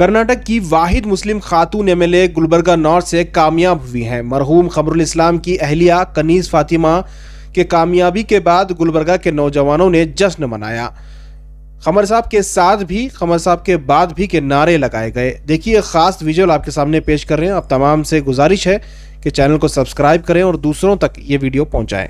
कर्नाटक की वाहिद मुस्लिम खातून MLA Gulbarga north से कामयाब हुई हैं। मरहूम खमरुल इस्लाम की अहलिया कनीज फातिमा के कामयाबी के बाद गुलबर्गा के नौजवानों ने जश्न मनाया। खमर साहब के साथ भी, खमर साहब के बाद भी के नारे लगाए गए। देखिए, खास विजुअल आपके सामने पेश कर रहे हैं। अब तमाम से गुजारिश है कि चैनल को सब्सक्राइब करें और दूसरों तक ये वीडियो पहुंचाएं।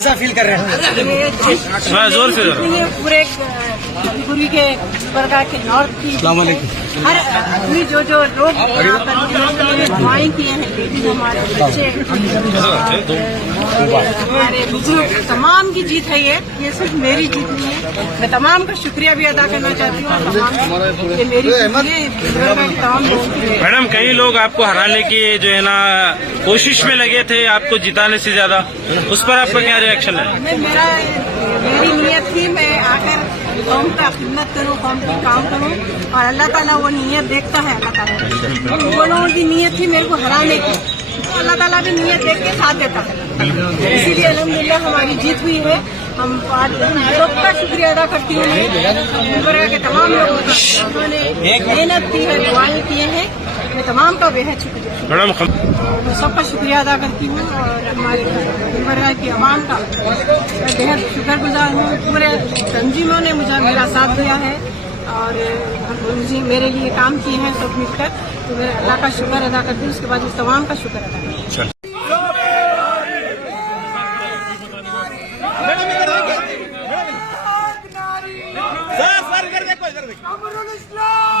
कैसा फील कर रहे हैं? जोर से पूरे पूर्वी के गुलबर्गा के नॉर्थ की हर आदमी जो लोग यहाँ पर दुआएं किए हैं, लेडीज, हमारे बच्चे, हमारे बुजुर्ग, तमाम की जीत है। ये सिर्फ मेरी जीत नहीं है। मैं तमाम का शुक्रिया भी अदा करना चाहती हूँ। ये मेरी जीत है, गुलबर्गा के तमाम लोगों की। मैडम, कई लोग आपको हराने की जो है ना कोशिश में लगे थे, आपको जिताने से ज्यादा, उस पर आपका क्या रिएक्शन है? मेरी नीयत थी मैं आकर कौम का खिदमत करूँ, कौम का काम करूँ, और अल्लाह ताला वो नीयत देखता है। अल्लाह ताला वो लोगों की नीयत थी मेरे को हराने की, तो अल्लाह ताला भी नीयत देख के साथ देता है। इसीलिए अल्हम्दुलिल्लाह हमारी जीत हुई है। हम सबका शुक्रिया अदा करती हूँ। गुलबर्गा के तमाम लोगों का, उन्होंने मेहनत की है, दुआएं किए हैं, मैं तमाम का बेहद शुक्रिया। मैं सबका शुक्रिया अदा करती हूँ और हमारे गुलबर्गा की आवाम का मैं बेहद शुक्रगुजार हूँ। पूरे तंजीमों ने मुझे मेरा साथ दिया है और मुझे मेरे लिए काम किए हैं सब मिलकर, तो मैं अल्लाह का शुक्र अदा करती हूँ। उसके बाद इस तमाम का शुक्र अदा करती हूँ। खमरुल इस्लाम